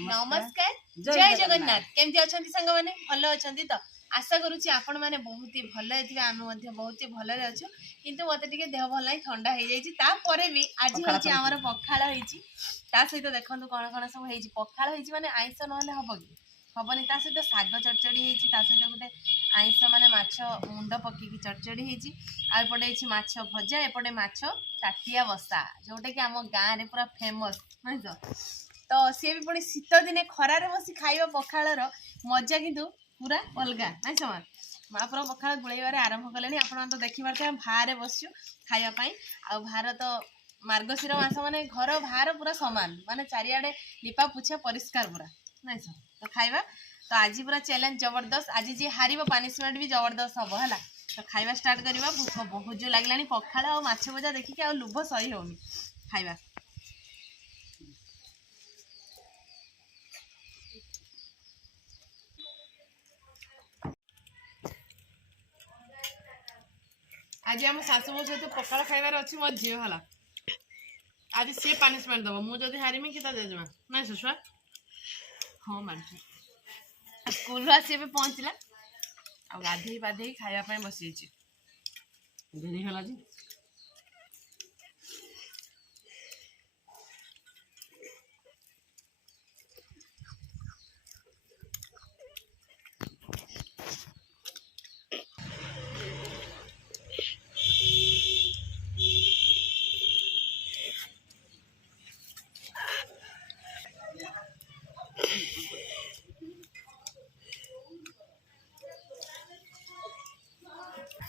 नमस्कार जय जगन्नाथ केमती अछंती संग माने भलो अछंती तो आशा करूची आपण माने बहुत ही भलो हेतिबे आमे मध्ये बहुत ही भलो रे अछु किंतु मते टिके देह भल नाही ठंडा हे जाईची ता परे भी आज होची हमर पखाळ हेची ता सहित देखंतु कोन कोन सब हेची पखाळ हेची माने आइंस नहले हबो कि हबनी ता सहित साग चडचडी हेची ता सहित गुटे आइंस माने माछ मुंड पकी की चडचडी हेची आ पटे हेची माछ भजा एपटे माछ टाटिया बसा जोटे कि हम गां रे पूरा फेमस मानछ तो सी भी पुणी शीत दिने खरारे बसी खाइबा पखाळर मजा किंतु पूरा अलगा नाइ समान महापुर पखाळ गुळैबारे आरंभ कले आपण तो देखि पारते भारे बसछु खाइबा पई आ भार तो मार्गशीर मास माने घर भार पूरा समान माने चारियाडे लिपा पुछा परिष्कार पूरा नाइ सर तो खाइबा तो आज पूरा चैलेंज जबरदस्त आज जे हारिबो पनिशमेंट भी जबरदस्त हबो हला तो खाइबा स्टार्ट करिबा भूख बहुत जो लागलानी पखाळ आ माछ भजा देखि के आ लुभ सही होनी खाइबा आज आम शाशु मो सहित पखाड़ खाइबार अच्छी मो झील है आज सी पनिशमेंट दब मुझे हारमी कि जेजेमा ना सुषमा हाँ मान स्कूल आसी पहुँचला आ गाधे पाधे खावाई बसी देरीगला जी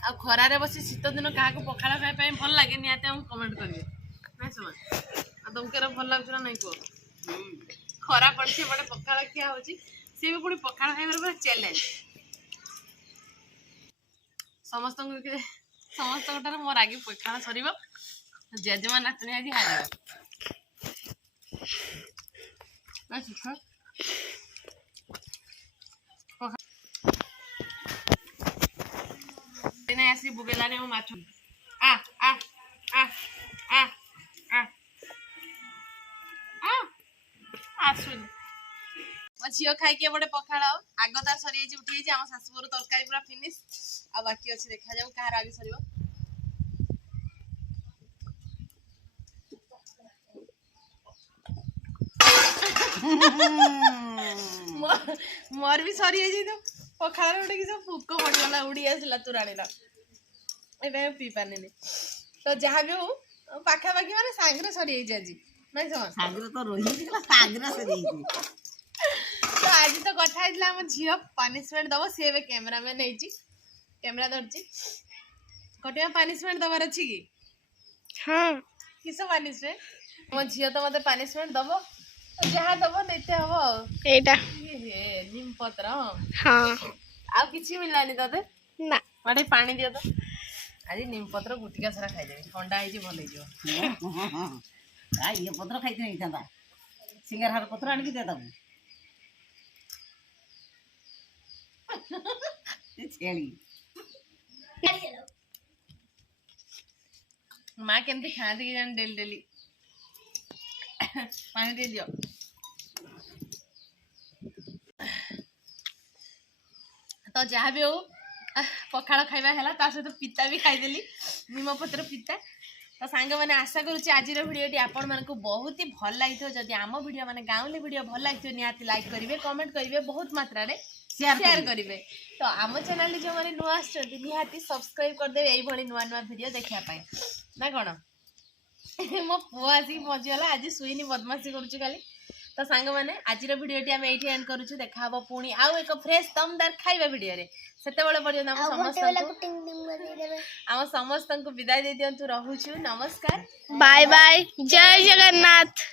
आ खरारे बसी शीत दिन क्या पखाड़ खाई भल लगे निहाती हम कमेंट करेंगे ना समय तुमके भल लगे ना नहीं कह खरा पड़ी बड़े पखाड़ खिया हो सी भी पुणी पखाड़ खाइबार पूरा चैलेंज समस्त मोर आगे पखाड़ सर जेजेमा नातुणी आज हार आसी बुगेलानी मो माछ आ आ आ आ आ आ आसुन मो झील खाई बड़े पखाड़ आग तार सरी उठी आम शाशुर तरकारी पूरा फिनिश आ बाकी अच्छे देखा जाऊ कहार आगे सर मोर भी सरी तो पखाड़ गोटे कि सब फुक पड़गला उड़ी आसला तुराणी पी पारे तो जहाँ भी हो पाखापाखि मैंने सांगे सरी आज ना तो आज तो कथा आम झील पनिशमेंट दब सी कैमेरामैन कैमेरा धरची कटे पनिशमेंट दबार अच्छी कि हाँ किस पनिशमेंट मो झील तो मत पनिशमेंट दब जहाँ दब देते हम एटा नीम पत्र हाँ आ किछि मिलानी तते ना माटे पानी दियो तो आज नीम पत्र गुटिका सारा खाइ देबी ठंडा आइ जे भल हिजो आ ये पत्र खाइते नहीं थांदा सिंगर हार पत्र आनि के दे दबु छेली माँ केमती खाती कि जान डेली डेली पानी दे दियो तो जहाँ भी हो पखाड़ खाइबा है सहित पिता भी खाईदेली निम पत्र पिता तो सांग मैंने आशा करुच्ची आज भिडियोटी आपण मानक बहुत ही भल लगी जदि आम भिडियो माने गाँवली भिडियो भल लगी निहाती लाइक करेंगे कमेंट करेंगे बहुत मात्रा शेयर करेंगे तो आम चैनल जो मैंने नुआ निहाती सब्सक्राइब करदे यही नुआ नुआ भिडियो देखापी ना कौन मो पु आसिक पहुँचीगला आज शुईनी बदमाशी करुच्ची खाली तो सांग मैंने आज भिडियोटी आम ये एंड करुच्छू देखा पुणी आउ एक फ्रेश दमदार खाइबा भिडियो सेते पर्यंत आम समस्त विदाय दे दिंतु रहुछु नमस्कार बाय बाय जय जगन्नाथ।